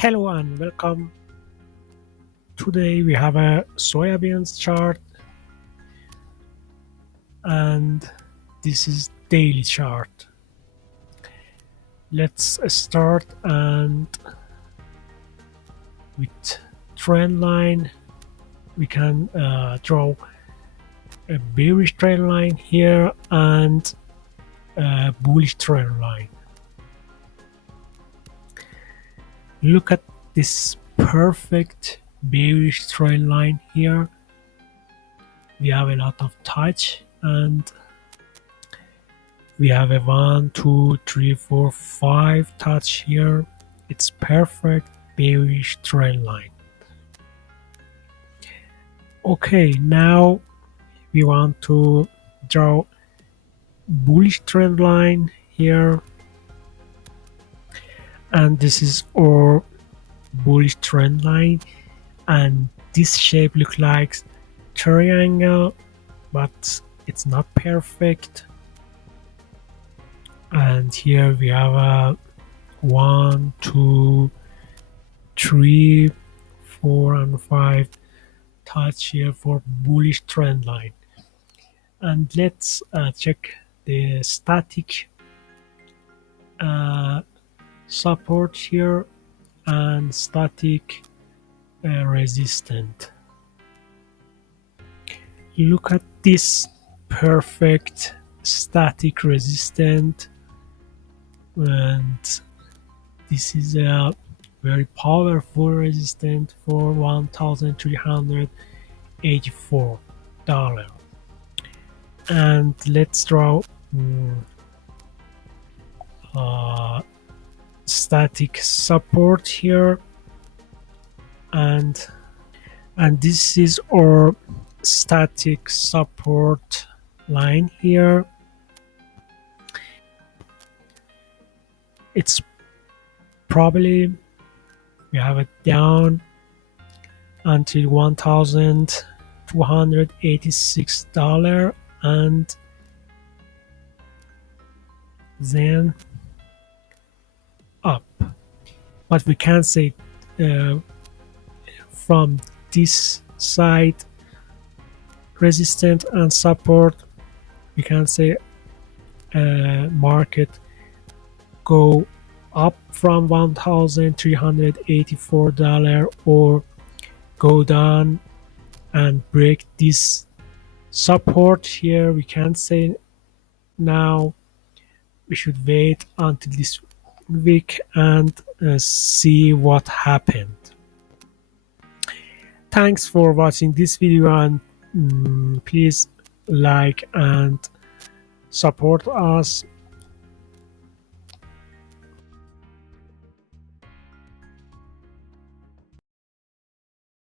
Hello and welcome. Today we have a soybeans chart and this is daily chart. Let's start and with trend line we can draw a bearish trend line here and a bullish trend line. Look at this perfect bearish trend line here. We have a lot of touch and we have a 1 2 3 4 5 touch here. It's perfect bearish trend line. Okay, now we want to draw bullish trend line here, and this is our bullish trend line, and this shape looks like triangle, but it's not perfect. And here we have a 1 2 3 4 and 5 touch here for bullish trend line. And let's check the static support here and static resistance. Look at this perfect static resistance, and this is a very powerful resistance for $1,384. And let's draw static support here, and this is our static support line here. It's probably we have it down until $1,286 and then up, but we can't say from this side resistance and support we can say market go up from $1,384 or go down and break this support here. We can't say now. We should wait until this week and see what happened. Thanks for watching this video, and please like and support us.